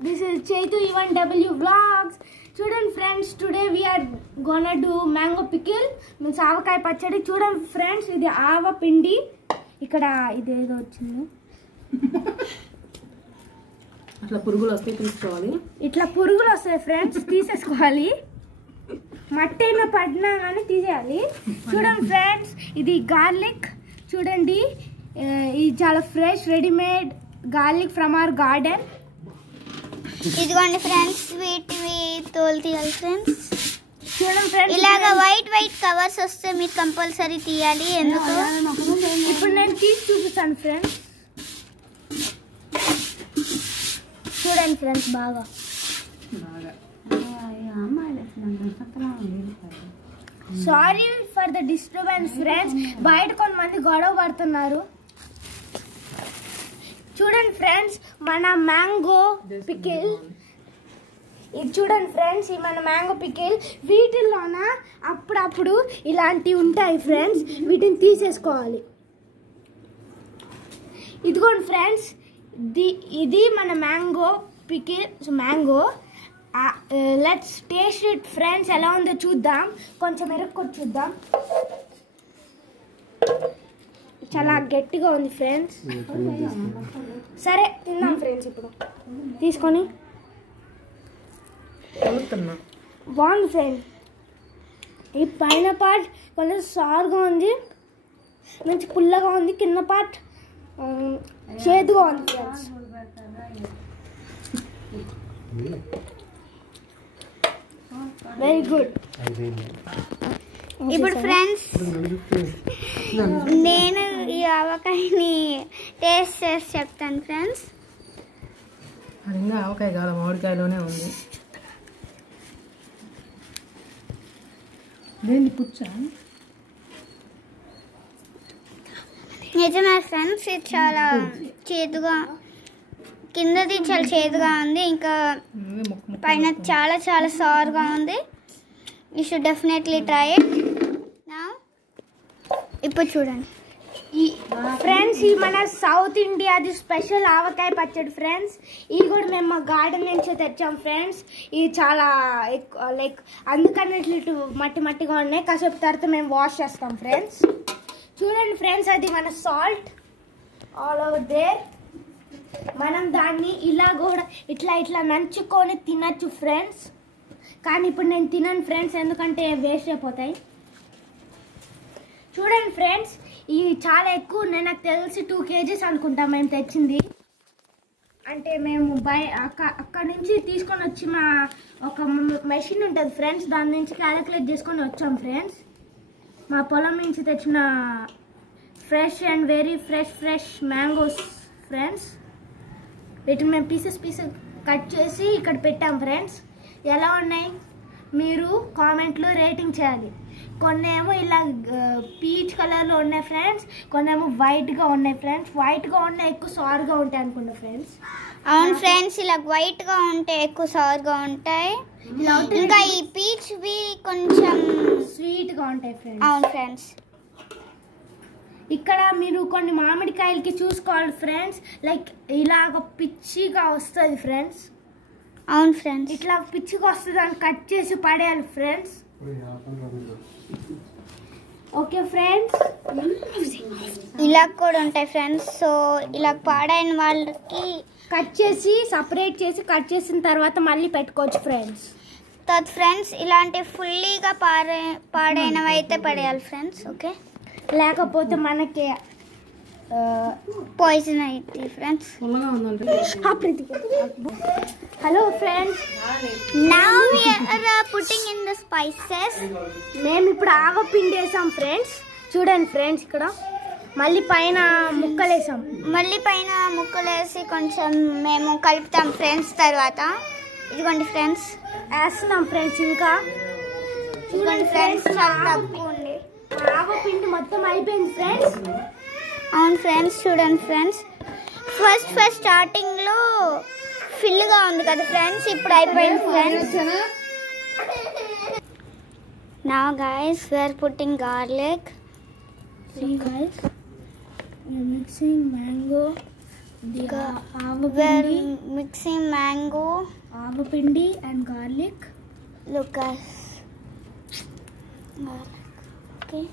this is Chetu E1W vlogs. Children friends, today we are gonna do mango pickle means avakaya pachadi. Children friends, ఇది ఆవ పిండి ఇక్కడ ఇదేదో వచ్చింది అట్లా పురుగులు వస్తే తీసుకోవాలి. ఇట్లా పురుగులు వస్తాయి ఫ్రెండ్స్, తీసేసుకోవాలి. మట్టి అయినా పడినా కానీ తీసేయాలి. చూడండి ఫ్రెండ్స్, ఇది గార్లిక్ చూడండి, ఇది చాలా fresh readymade garlic from our garden. ఇదిగోండి ఫ్రెండ్స్, వీటివి తోలు తీయాలి ఫ్రెండ్స్. చూడండి ఫ్రెండ్స్, ఇలాగా వైట్ కవర్స్ వస్తే మీరు కంపల్సరీ తీయాలి. ఎందుకు ఇప్పుడు నేను తీసి చూపిస్తాను ఫ్రెండ్స్. చూడండి ఫ్రెండ్స్, బాగా sorry for the disturbance friends, బయట కొంతమంది గొడవ పడుతున్నారు. చూడండి ఫ్రెండ్స్, మన మ్యాంగో పికిల్. ఇది చూడండి ఫ్రెండ్స్, ఈ మన మ్యాంగో పికిల్. వీటిల్లోన అప్పుడప్పుడు ఇలాంటివి ఉంటాయి ఫ్రెండ్స్, వీటిని తీసేసుకోవాలి. ఇదిగోండి ఫ్రెండ్స్, ఇది మన mango pickle. Mango let's taste it friends. ఎలా ఉందో చూద్దాం, కొంచెం ఎరక్కొచ్చి చూద్దాం. చాలా గట్టిగా ఉంది ఫ్రెండ్స్. సరే తిందాం ఫ్రెండ్స్. ఇప్పుడు తీసుకొని బాగుంది ఫ్రెండ్. ఈ పైన పార్ట్ కొంచెం సారుగా ఉంది, మంచి పుల్లగా ఉంది. కింద పార్ట్ చేదుగా ఉంది ఫ్రెండ్స్. Very good. ఇప్పుడు ఫ్రెండ్స్, నేను ఈ ఆవకాయని టేస్ట్ చేసి చెప్తాను ఫ్రెండ్స్. అది ఇంకా ఆవకాయ కాదు, మామిడికాయలోనే ఉంది. దేన్ని పుచ్చా? నిజమే ఫ్రెండ్స్, ఇది చాలా చేదుగా, కిందది చాలా చేదుగా ఉంది, ఇంకా పైన చాలా చాలా సార్గా ఉంది. You should definitely try it now. ఇప్పుడు చూడండి ఫ్రెండ్స్, ఈ మన సౌత్ ఇండియాది స్పెషల్ ఆవకాయ పచ్చడి ఫ్రెండ్స్. ఇది కూడా మేము మా గార్డెన్ నుంచే తెచ్చాం ఫ్రెండ్స్. ఇది చాలా లైక్ అందుకని ఇటు మట్టి మట్టిగా ఉన్నాయి. కాసేపు తర్వాత మేము వాష్ చేస్తాం ఫ్రెండ్స్. చూడండి ఫ్రెండ్స్, అది మన సాల్ట్ ఆల్ ఓవర్ దేర్. మనం దాన్ని ఇలా కూడా ఇట్లా నంచుకొని తినచ్చు ఫ్రెండ్స్. కానీ ఇప్పుడు నేను తినను ఫ్రెండ్స్, ఎందుకంటే వేస్ట్ అయిపోతాయి. చూడండి ఫ్రెండ్స్, ఇవి చాలా ఎక్కువ ఉన్నాయి. నాకు తెలిసి 2 kgs అనుకుంటా మేము తెచ్చింది. అంటే మేము అక్కడ నుంచి తీసుకొని వచ్చి మా ఒక మెషిన్ ఉంటుంది ఫ్రెండ్స్, దాని నుంచి క్యాలిక్యులేట్ చేసుకొని వచ్చాం ఫ్రెండ్స్. మా పొలం నుంచి తెచ్చిన fresh and very fresh mangoes friends. వీటిని మేము పీసెస్ కట్ చేసి ఇక్కడ పెట్టాం ఫ్రెండ్స్. ఎలా ఉన్నాయి మీరు కామెంట్లో రేటింగ్ చేయాలి. కొన్ని ఏమో ఇలా పీచ్ కలర్లో ఉన్నాయి ఫ్రెండ్స్, కొన్ని ఏమో వైట్గా ఉన్నాయి ఫ్రెండ్స్. వైట్గా ఉన్నాయి ఎక్కువ సార్గా ఉంటాయి అనుకుంటా ఫ్రెండ్స్. అవును ఫ్రెండ్స్, ఇలా వైట్గా ఉంటే ఎక్కువ సార్గా ఉంటాయి, ఇంకా ఈ పీచ్వి కొంచెం స్వీట్గా ఉంటాయి ఫ్రెండ్స్. అవును ఫ్రెండ్స్, ఇక్కడ మీరు కొన్ని మామిడికాయలకి చూసుకోవాలి ఫ్రెండ్స్, లైక్ ఇలాగ పిచ్చిగా వస్తుంది ఫ్రెండ్స్. అవును ఫ్రెండ్స్, ఇట్లా పిచ్చిగా వస్తుంది, దాన్ని కట్ చేసి పడేయాలి ఫ్రెండ్స్. ఓకే ఫ్రెండ్స్, ఇలా కూడా ఉంటాయి ఫ్రెండ్స్. సో ఇలా పాడైన వాళ్ళకి కట్ చేసి సపరేట్ చేసి కట్ చేసిన తర్వాత మళ్ళీ పెట్టుకోవచ్చు ఫ్రెండ్స్. తర్వాత ఫ్రెండ్స్, ఇలాంటి ఫుల్లీగా పాడైనవి అయితే పడేయాలి ఫ్రెండ్స్. ఓకే, లేకపోతే మనకి పాయిజన్ అయితే friends. Hello friends, now we are putting in the spices. మేము ఇప్పుడు ఆవ పిండి వేసాం ఫ్రెండ్స్. చూడండి ఫ్రెండ్స్, ఇక్కడ మళ్ళీ పైన ముక్కలు వేసి కొంచెం మేము కలుపుతాం ఫ్రెండ్స్. తర్వాత ఇదిగోండి ఫ్రెండ్స్ వేస్తున్నాం ఫ్రెండ్స్. ఇంకా ఇదిగోండి ఫ్రెండ్స్, చాలా తక్కువ ఉంది. ఆవ పిండి మొత్తం అయిపోయింది ఫ్రెండ్స్. అవును ఫ్రెండ్స్, చూడండి ఫ్రెండ్స్, ఫస్ట్ స్టార్టింగ్లో ఫిల్గా ఉంది కదా ఫ్రెండ్స్, ఇప్పుడు అయిపోయింది friends. Now guys, we are putting garlic. See guys, we are mixing mango we're mixing mango, ఆవపిండి and garlic. Lucas. Okay.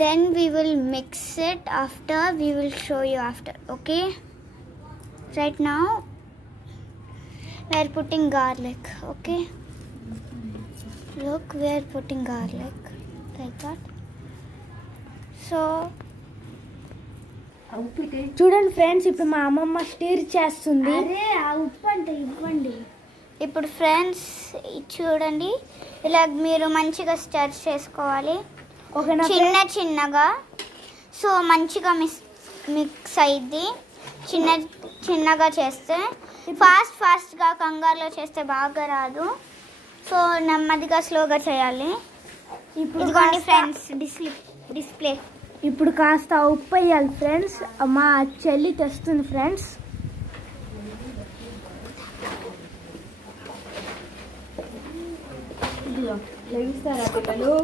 Then we will mix it after. We will show you after. Okay. Right now we are putting garlic. Okay. Look, we are putting garlic like that. So చూడండి friends, ఇప్పుడు మా అమ్మమ్మ stir చేస్తుంది. అరే ఆ ఉప్పు అంటే ఇవ్వండి. ఇప్పుడు ఫ్రెండ్స్ చూడండి, ఇలా మీరు మంచిగా స్టర్ చేసుకోవాలి చిన్నగా. సో మంచిగా మిక్స్ అయ్యిద్ది. చిన్నగా చేస్తే ఫాస్ట్గా కంగారులో చేస్తే బాగా రాదు. సో నెమ్మదిగా స్లోగా చేయాలి. ఇదిగోండి ఫ్రెండ్స్ డిస్ప్లే. ఇప్పుడు కాస్త ఉప్పు వేయాలి ఫ్రెండ్స్. మా చెల్లి తెస్తుంది ఫ్రెండ్స్. లెగిస్తారా పిల్లలు?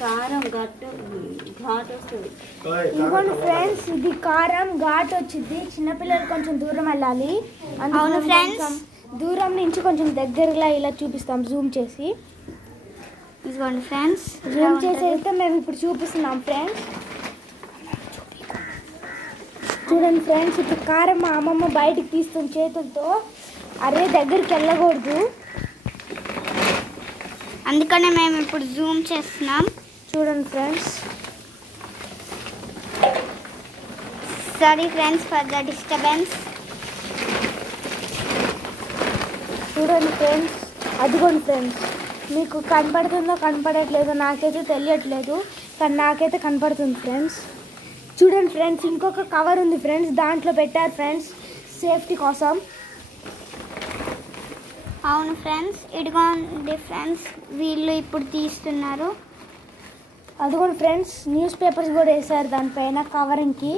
కారం ఘాటు వస్తుంది. ఇదిగోండి ఫ్రెండ్స్, ఇది కారం ఘాట్ వచ్చింది. చిన్నపిల్లలు కొంచెం దూరం వెళ్ళాలి. అవును ఫ్రెండ్స్, దూరం నుంచి కొంచెం దగ్గరగా ఇలా చూపిస్తాం జూమ్ చేసి. ఇదిగోండి ఫ్రెండ్స్, జూమ్ చేసి అయితే మేము ఇప్పుడు చూపిస్తున్నాం ఫ్రెండ్స్. చూడండి ఫ్రెండ్స్, ఇప్పుడు కారం మా అమ్మమ్మ బయటికి తీస్తుంది చేతులతో. అరే దగ్గరికి వెళ్ళకూడదు, అందుకనే మేము ఇప్పుడు జూమ్ చేస్తున్నాం. చూడండి friends. Sorry friends for the disturbance. చూడండి ఫ్రెండ్స్, అదిగోండి ఫ్రెండ్స్, మీకు కనపడుతుందో కనపడట్లేదో నాకైతే తెలియట్లేదు, కానీ నాకైతే కనపడుతుంది ఫ్రెండ్స్. చూడండి ఫ్రెండ్స్, ఇంకొక కవర్ ఉంది ఫ్రెండ్స్, దాంట్లో పెట్టారు ఫ్రెండ్స్ సేఫ్టీ కోసం. అవును ఫ్రెండ్స్, ఇదిగోండి ఫ్రెండ్స్, వీళ్ళు ఇప్పుడు తీస్తున్నారు. అదిగోండి ఫ్రెండ్స్, న్యూస్ పేపర్స్ కూడా వేసారు దానిపైన కవరింగ్కి.